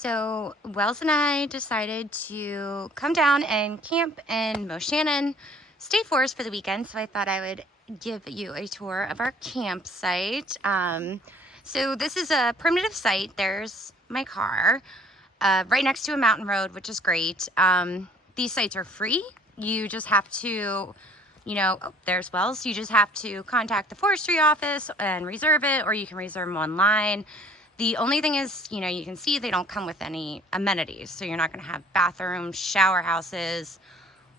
So Wells and I decided to come down and camp in Moshannon State Forest for the weekend. So I thought I would give you a tour of our campsite. So this is a primitive site. There's my car right next to a mountain road, which is great. These sites are free. You just have to, there's Wells. You just have to contact the forestry office and reserve it, or you can reserve them online. The only thing is, you can see they don't come with any amenities. So you're not going to have bathrooms, shower houses,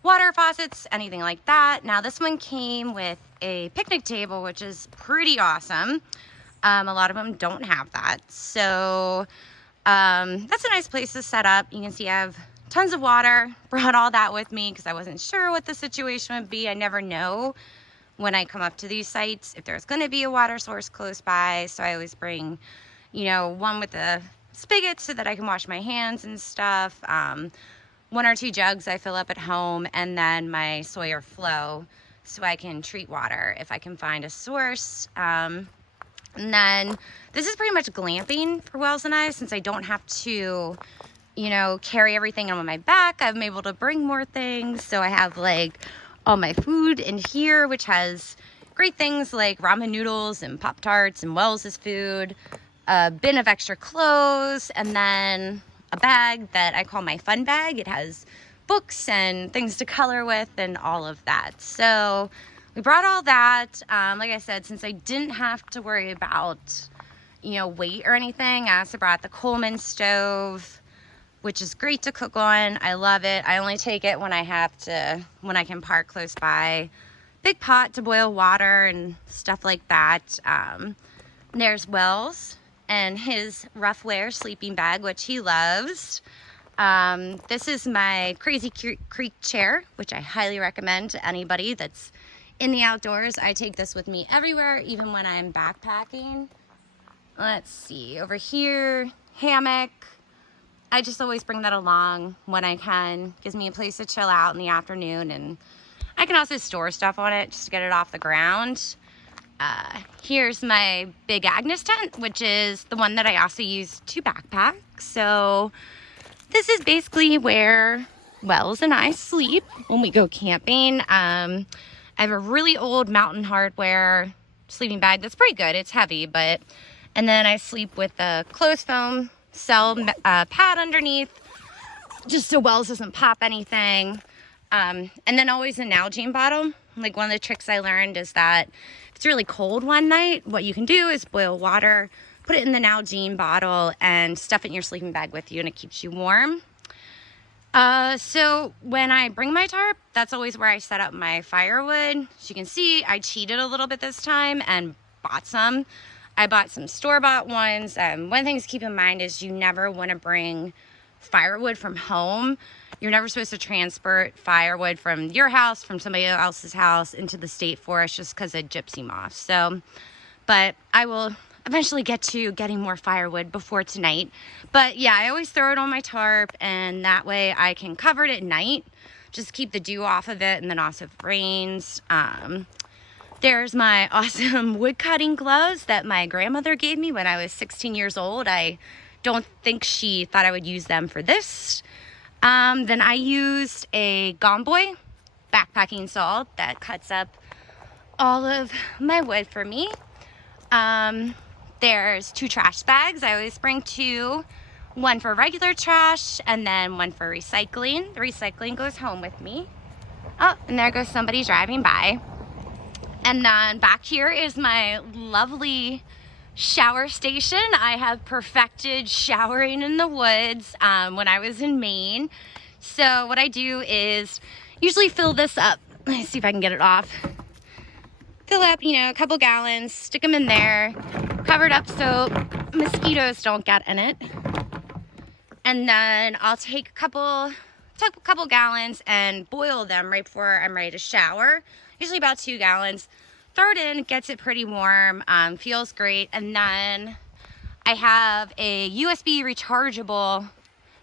water faucets, anything like that. Now this one came with a picnic table, which is pretty awesome. A lot of them don't have that. So that's a nice place to set up. You can see I have tons of water. Brought all that with me because I wasn't sure what the situation would be. I never know when I come up to these sites if there's going to be a water source close by. So I always bring one with a spigot so that I can wash my hands and stuff. 1 or 2 jugs I fill up at home, and then my Sawyer Flow so I can treat water if I can find a source. And then this is pretty much glamping for Wells and I, since I don't have to, carry everything on my back. I'm able to bring more things. So I have like all my food in here, which has great things like ramen noodles and Pop-Tarts and Wells's food. A bin of extra clothes, and then a bag that I call my fun bag. It has books and things to color with and all of that. So we brought all that. Like I said, since I didn't have to worry about, weight or anything, I also brought the Coleman stove, which is great to cook on. I love it. I only take it when I can park close by. Big pot to boil water and stuff like that. There's Wells and his rough wear sleeping bag, which he loves. This is my Crazy Creek chair, which I highly recommend to anybody that's in the outdoors. I take this with me everywhere, even when I'm backpacking. Let's see, over here, hammock. I just always bring that along when I can. Gives me a place to chill out in the afternoon, and I can also store stuff on it just to get it off the ground. Here's my Big Agnes tent, which is the one that I also use to backpack. So this is basically where Wells and I sleep when we go camping. I have a really old Mountain Hardwear sleeping bag that's pretty good. It's heavy, and then I sleep with a closed foam cell pad underneath, just so Wells doesn't pop anything. And then always an Nalgene bottle. Like, one of the tricks I learned is that if it's really cold one night, what you can do is boil water, put it in the Nalgene bottle, and stuff it in your sleeping bag with you, and it keeps you warm. So when I bring my tarp, that's always where I set up my firewood. As you can see, I cheated a little bit this time and bought some. I bought some store-bought ones. One thing to keep in mind is you never want to bring firewood from home. You're never supposed to transport firewood from your house, from somebody else's house, into the state forest just because of gypsy moth. So, but I will eventually get to getting more firewood before tonight. But yeah, I always throw it on my tarp, and that way I can cover it at night, just keep the dew off of it, and then also if it rains. There's my awesome wood cutting gloves that my grandmother gave me when I was 16 years old. I don't think she thought I would use them for this. Then I used a Gomboy backpacking saw that cuts up all of my wood for me. There's 2 trash bags. I always bring 2, one for regular trash and then one for recycling. The recycling goes home with me. Oh, and there goes somebody driving by. And then back here is my lovely shower station. I have perfected showering in the woods when I was in Maine. So what I do is usually fill this up. Let's see if I can get it off. Fill up, a couple gallons, stick them in there, covered up so mosquitoes don't get in it. And then I'll take a couple gallons and boil them right before I'm ready to shower. Usually about 2 gallons. Throw it in, gets it pretty warm, feels great. And then I have a USB rechargeable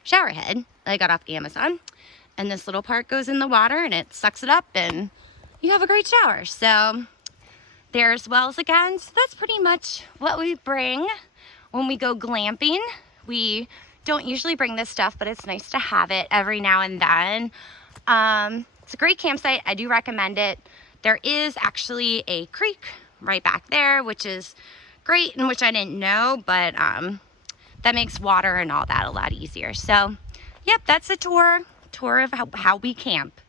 shower head that I got off Amazon. And this little part goes in the water and it sucks it up and you have a great shower. So there's Wells again. So that's pretty much what we bring when we go glamping. We don't usually bring this stuff, but it's nice to have it every now and then. It's a great campsite. I do recommend it. There is actually a creek right back there, which is great and which I didn't know, but that makes water and all that a lot easier. So, yep, that's a tour of how we camp.